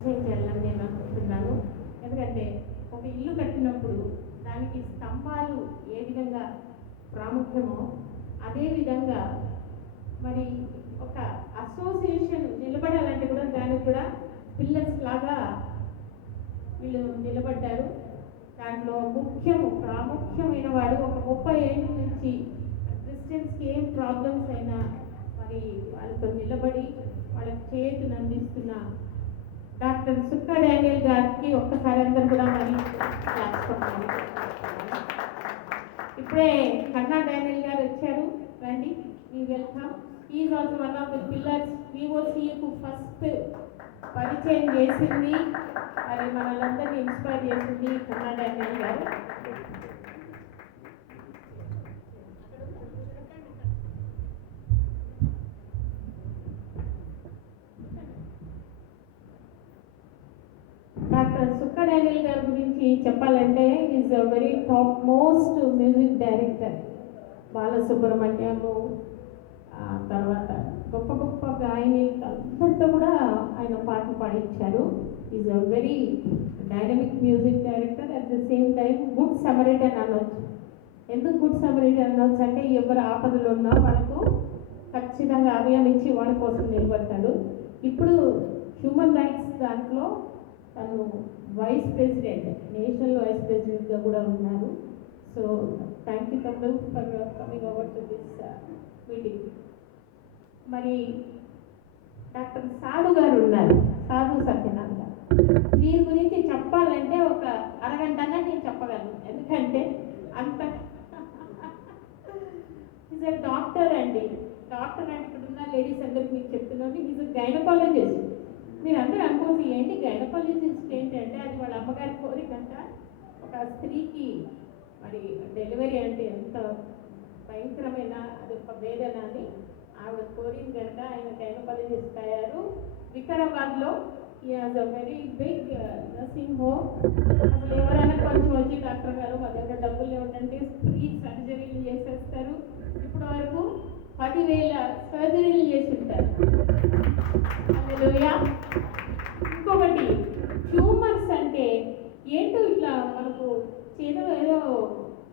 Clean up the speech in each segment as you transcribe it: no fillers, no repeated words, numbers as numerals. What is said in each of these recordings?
చేయాలని నేను అనుకుంటున్నాను. ఎందుకంటే ఒక ఇల్లు కట్టినప్పుడు దానికి స్తంభాలు ఏ విధంగా ప్రాముఖ్యమో అదేవిధంగా మరి ఒక అసోసియేషన్ నిలబడాలంటే కూడా దానికి కూడా పిల్లర్స్ లాగా వీళ్ళు నిలబడ్డారు. దాంట్లో ప్రాముఖ్యమైన వాడు ఒక 30 ఏళ్ళ నుంచి క్రిస్టియన్స్కి ఏం ప్రాబ్లమ్స్ అయినా మరి వాళ్ళతో నిలబడి వాళ్ళకి చేతులు అందిస్తున్న డాక్టర్ సుక్క డానియల్ గారికి ఒక్కసారి అందరూ కూడా మరి రాసుకుంటాను. ఇప్పుడే కన్నా డానియల్ గారు వచ్చారు, రండి, మీ welcome. Is also one of the pillars. వివోసీకు ఫస్ట్ పరిచయం చేసింది, మరి మనలందరినీ ఇన్స్పైర్ చేసింది కన్నా డానియల్ గారు. డాక్టర్ సుక్క డానియల్ గారి గురించి చెప్పాలంటే is a very top most music director. Balasubrahmanyam తర్వాత గొప్ప గొప్ప గాయకులందరితో కూడా ఆయన పాటలు పాడించారు. Is a very dynamic music director. At the same time good Samaritan అనవచ్చు. ఎందుకు గుడ్ సమరైటర్ అనవచ్చు అంటే ఎవరు ఆపదలు ఉన్నా వాళ్ళకు ఖచ్చితంగా అభయం ఇచ్చి వాళ్ళ కోసం నిలబడతాడు. ఇప్పుడు హ్యూమన్ రైట్స్ దాంట్లో తను వైస్ ప్రెసిడెంట్, నేషనల్ వైస్ ప్రెసిడెంట్గా కూడా ఉన్నారు. సో థ్యాంక్ యూ తమ్ముడు for coming over to this meeting. మరి డాక్టర్ సాధు గారు ఉన్నారు, సాధు సత్యనాథ్ గారు. వీరి గురించి చెప్పాలంటే ఒక అరగంటగా నేను చెప్పగలను, ఎందుకంటే అంత ఈజ్ ఎ డాక్టర్ అండి. డాక్టర్ అంటే ఇక్కడ ఉన్న లేడీస్ అందరికి మీకు చెప్తున్నాను, ఈజ్ ఎ గైనకాలజిస్ట్. మీరు అందరూ అనుకోవచ్చు ఏంటి గైనకాలజిస్ట్ ఏంటంటే అది వాళ్ళ అమ్మగారి కోరికంట. ఒక స్త్రీకి మరి డెలివరీ అంటే ఎంత భయంకరమైన అది ఒక వేదన అని ఆవిడ కోరిన కనుక ఆయన గైనకాలజిస్ట్ అయ్యారు. వికారాబాద్లో is a very big nursing home. అసలు ఎవరైనా కొంచెం వచ్చి డాక్టర్ గారు మా దగ్గర డబ్బులు ఏమిటంటే ఫ్రీ సర్జరీలు చేసేస్తారు. ఇప్పటి వరకు 10,000 సర్జరీలు చేసి ఉంటారు. ఇంకొకటి ట్యూమర్స్ అంటే ఏంటో ఇట్లా మనకు చేతిలో ఏదో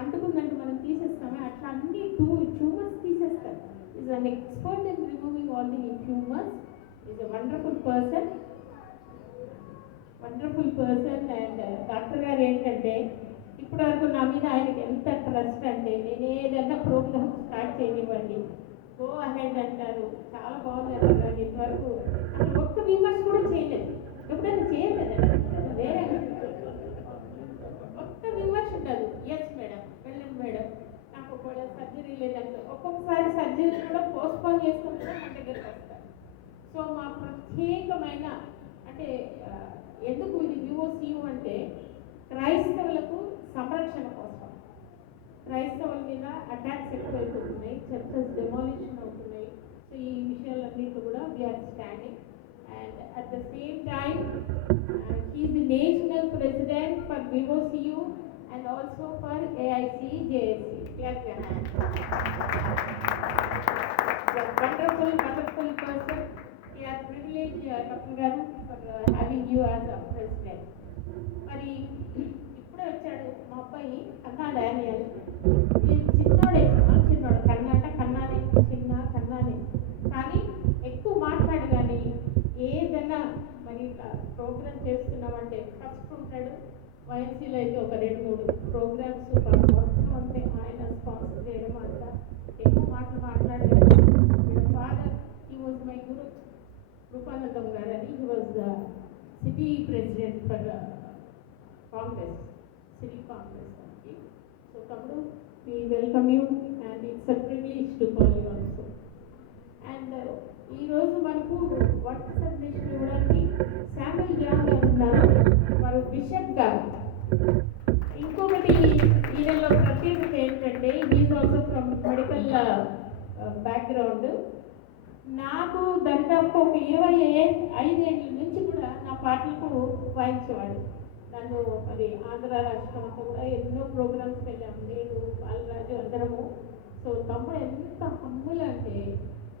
అంటుకుందంటే మనం తీసేస్తామే, అట్లా అన్ని ట్యూమర్స్ తీసేస్తారు. Is an expert in removing all the tumours. Is a wonderful person. And doctor గారు ఏంటంటే ఇప్పటి వరకు నా మీద ఆయనకి ఎంత ట్రస్ట్ అంటే నేను ఏదైనా ప్రోగ్రామ్ స్టార్ట్ చేయనివ్వండి, గో అహెడ్ అంటారు. చాలా బాగుంది. ఇంతవరకు అసలు ఒక్క విమర్శ కూడా చేయలేదు, ఎప్పుడైనా చేయలేదండి. వేరే ఒక్క విమర్శ ఉండదు. ఎస్ మేడం, వెళ్ళండి మేడం, నాకు ఒకవేళ సర్జరీ లేదంటే ఒక్కొక్కసారి సర్జరీ కూడా పోస్ట్పోన్ చేసుకుని కూడా మన దగ్గరికి వస్తారు. సో మా ప్రత్యేకమైన అంటే ఎందుకు ఇది వివోసీయు అంటే క్రైస్తవులకు సంరక్షణ కోసం. క్రైస్తవుల మీద అటాక్స్ ఎక్కువైపోతున్నాయి, చర్చెస్ డెమాలిషన్ అవుతున్నాయి. సో ఈ విషయాలన్నింటిలో కూడా we are standing. And at the same time he is the national president for VOCU and also for AIC JAC. wonderful person. We are privileged, Dr. Garu, for having you as a president. మరి ఇప్పుడే వచ్చాడు మా అబ్బాయి కన్నా Daniel. చిన్నోడు కన్నానే కానీ ఎక్కువ మాట్లాడు. కానీ ఏదైనా మరి ప్రోగ్రామ్ చేస్తున్నామంటే ఫస్ట్ ఉంటాడు. వైఎన్సీలో అయితే ఒక 2-3 ప్రోగ్రామ్స్ మొత్తం అంతే ఆయన స్పాన్సర్ చేయడం అంతా ఎక్కువ మాట్లాడగలరు. ఫాదర్ హీ వాజ్ మై గురు రూపానందం గారు అని. He was the city president for Congress, city Congress. So తమ్ముడు, we welcome you and it's a privilege to call you also. And ఈరోజు మనకు వర్క్ సందేశం ఇవ్వడానికి శామ్యుల్ జాన్ గారు ఉన్నారు, వారు బిషప్ గారు. ఇంకొకటి ఈయనలో ప్రత్యేకత ఏంటంటే is also from medical background. నాకు దరిదాపు ఒక 25 ఏళ్ళ నుంచి కూడా నా పాటలకు వాయించేవాడు. నన్ను అది ఆంధ్ర రాష్ట్రం అంతా కూడా ఎన్నో ప్రోగ్రామ్స్ వెళ్ళాము, నేను బాలరాజు అందరము. సో తమ్ముడు ఎంత హమ్ములు అంటే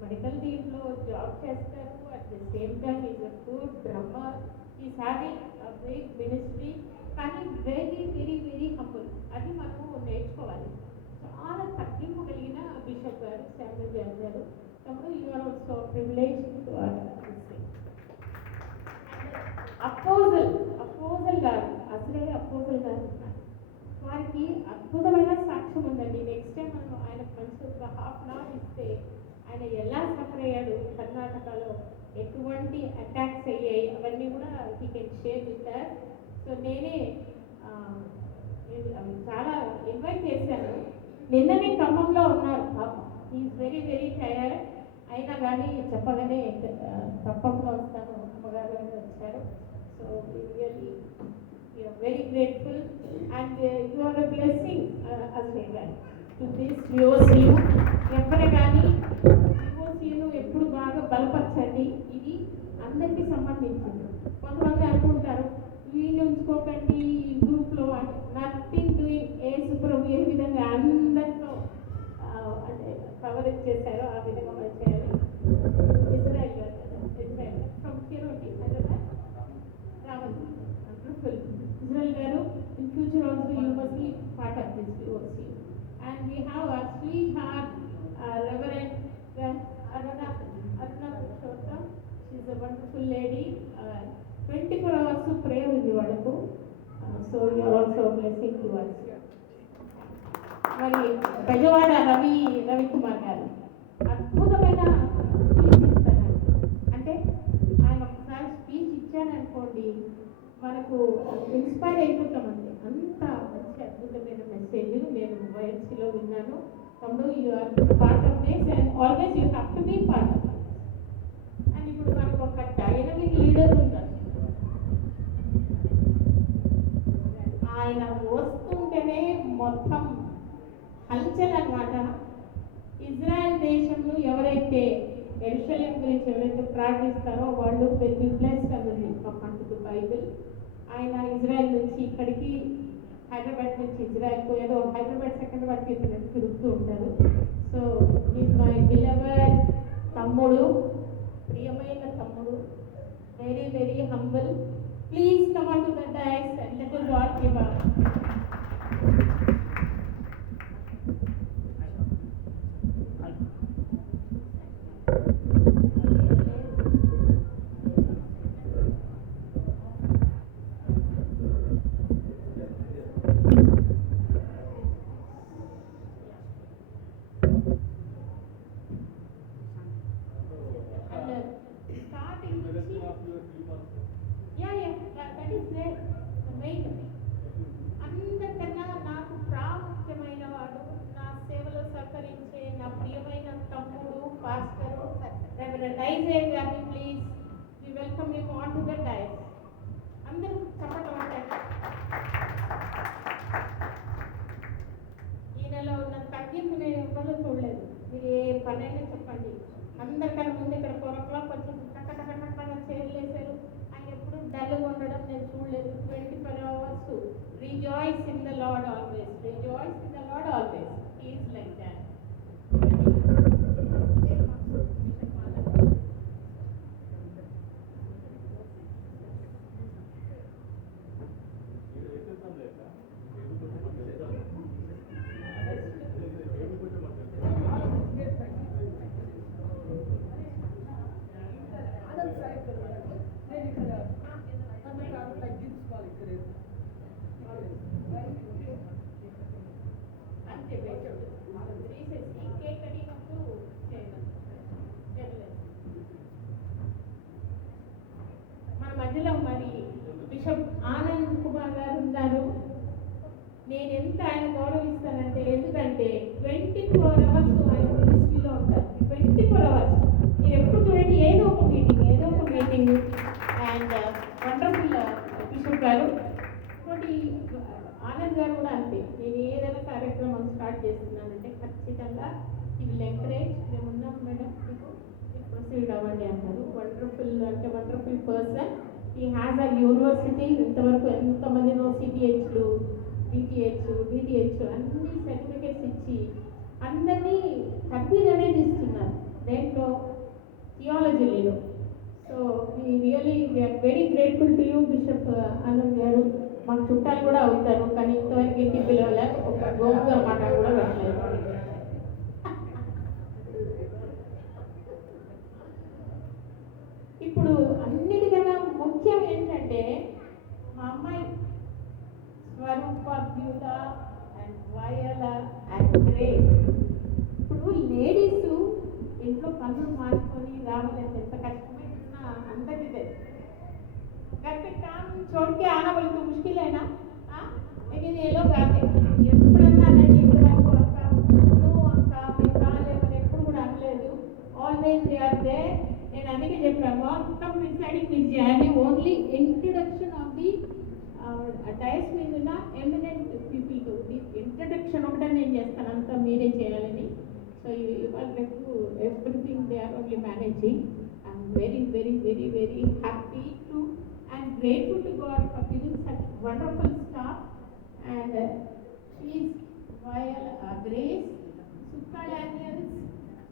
మెడికల్ దీంట్లో జాబ్ చేస్తారు. At the same time is a good drummer. ఈ హ్యావింగ్ బిగ్ మినిస్ట్రీ, కానీ వెరీ వెరీ వెరీ హంబుల్. అది మనము నేర్చుకోవాలి. చాలా తగ్గింపు కలిగిన బిషప్ గారు, శామ్యూల్ జాన్ గారు. తమ్ముడు, you are also privilege to అపోజల్ గారు, అసలే అపోజల్ గారు వారికి అద్భుతమైన సాక్ష్యం ఉందండి. నెక్స్ట్ టైం మనం ఆయన మంచి ఒక హాఫ్ అన్ అవర్ ఇస్తే ఆయన ఎలా సఫర్ అయ్యాడు, కర్ణాటకలో ఎటువంటి అటాక్స్ అయ్యాయి, అవన్నీ కూడా he can share with that. So నేనే చాలా ఇన్వైట్ చేశాను. నిన్ననే ఖమ్మంలో ఉన్నారు పాప. Is very very tired. అయినా కానీ చెప్పగానే తప్పకుండా వస్తాను అమ్మగారు అని వచ్చారు. So really very grateful and you are a blessing అసలే గారు టు దిస్ విఓసియు. ఎక్కడ కానీ విఓసియును ఎప్పుడు బాగా బలపరచండి. ఇది అందరికీ సంబంధించింది. కొంతమంది అనుకుంటారు వీళ్ళు ఉంచుకోకండి ఈ గ్రూప్లో, నథింగ్ డూయింగ్. ప్రభు ఏ విధంగా అందరితో అంటే కవరేజ్ చేశారో ఆ విధంగా మనం చేయాలి. ఇజ్రాయెల్ గారు కదా, ఇజ్రాయెల్ ఫ్రమ్ కిరోటి హైదరాబాద్ రావాలి. వండర్ఫుల్. ఇజ్రాయెల్ గారు, in future also you must be part of this VOC. And we have a sweetheart reverend Aruna Purushottam. She is a wonderful lady. 24 hours prayer ఉంది వాళ్ళకు. So you are also blessing to us. మరి బెజవాడ రవికుమార్ గారు అద్భుతమైన speech ఇస్తారు. అంటే ఆయన ఒకసారి speech ఇచ్చారనుకోండి, మనకు ఇన్స్పైర్ అయిపోతామండి. అంత మంచి అద్భుతమైన మెసేజ్ నేను వైఎస్సీలో విన్నాను. తమ్ముడు, you are part of this and always you have to be part of this. And ఇప్పుడు మనకు ఒక డైనమిక్ లీడర్ ఉన్నారు. ఆయన వస్తుంటేనే మొత్తం హల్చల్ అన్నమాట. ఇజ్రాయెల్ దేశంలో ఎవరైతే యెరూషలేం గురించి ఎవరైతే ప్రార్థిస్తారో వాళ్ళు విల్ బి బ్లెస్డ్ అన్నది అప్పుడు బైబిల్. ఆయన ఇజ్రాయెల్ నుంచి ఇక్కడికి, హైదరాబాద్ నుంచి ఇజ్రాయెల్కు, ఏదో హైదరాబాద్ సెకండ్రాబాద్కి తిరుగుతూ ఉంటారు. సో ఈజ్ మై బిలవెడ్ తమ్ముడు, ప్రియమైన తమ్ముడు, very very humble. Please come on to the dais and let us all give up. అందరికన్నా నాకు ప్రాముఖ్యమైన వాడు, నా సేవలో సహకరించే నా ప్రియమైన తమ్ముడు పాస్టరు రెవరెండ్ ఐజాక్ గారిని please we welcome him on to the dais. అందరూ చెప్పడం ఈయనలో ఉన్న తగ్గింపు నేను ఎవరూ చూడలేదు. మీరు ఏ పనైనా చెప్పండి, అందరికన్నా ముందు ఇక్కడ 4 o'clock వచ్చి టక్కటక్కటక్కగా చేయలేశారు. ఆయన ఎప్పుడు డల్గా ఉండడం నేను చూడలేదు. 24 hours rejoice in the lord always, rejoice in the lord always. He is like that. మన మధ్యలో మరి బిషప్ ఆనంద్ కుమార్ గారు ఉన్నారు. నేను ఎంత ఆయన గౌరవిస్తానంటే, ఎందుకంటే 24 hours ఆయన మినిస్ట్రీలో ఉంటారు. 24 hours మీరు ఎప్పుడు చూడండి, ఏదో ఒక మీటింగ్. అండ్ వండర్ఫుల్ బిషప్ గారు. ఇంకోటి ఆనంద్ గారు కూడా అంతే. నేను ఏదైనా కార్యక్రమం స్టార్ట్ చేస్తున్నానంటే ఖచ్చితంగా ఈ విల్ ఎంకరేజ్. మేము ఉన్నాం మేడం, మీకు ప్రొసీడ్ అవ్వండి అంటారు. వండర్ఫుల్ అంటే వండర్ఫుల్ పర్సన్. ఈ హ్యాస్ అ యూనివర్సిటీ. ఇంతవరకు ఎంతమందినో సిటిహెచ్లు, డిటిహెచ్ అన్ని సర్టిఫికేట్స్ ఇచ్చి అందరినీ హ్యాపీగానే ఇస్తున్నారు. దేంట్లో థియాలజీలో. So so we are very grateful to you bishop Anand గారు. మాకు చుట్టాలు కూడా అవుతారు, కానీ ఇంతవరకు ఇంటికి పిలవలే, ఒక గోపుగా మాట కూడా పెట్టలేదు. ఇప్పుడు అన్నిటికన్నా ముఖ్యం ఏంటంటే మా అమ్మాయి స్వరూప, బ్యూట అండ్ వయల అండ్ గ్రేస్. ఇప్పుడు లేడీస్ ఇంట్లో పనులు మార్చుకొని రావాలంటే ఎంత కష్టమైనా అందరికీ తెలుసు. घर पे काम छोड़ के आना बोले तो मुश्किल है ना, हाँ? लेकिन ये लोग आते ఎప్పుడన్నా అలాంటి ఇంతవరకు అక్క నువ్వు అక్క మీరు రాలేమని ఎప్పుడు కూడా అనలేదు. Always they are they. నేను అందుకే చెప్పాను మొత్తం డిసైడింగ్ మీరు చేయాలి. Only introduction of the dais మీద ఉన్న ఎమినెంట్ పీపుల్తో ఇంట్రడక్షన్ ఒకటే నేను చేస్తాను, అంతా మీరే చేయాలని. సో ఇవాళ రేపు everything they are only managing. I'm very very very very happy to and grateful to God for giving such wonderful staff and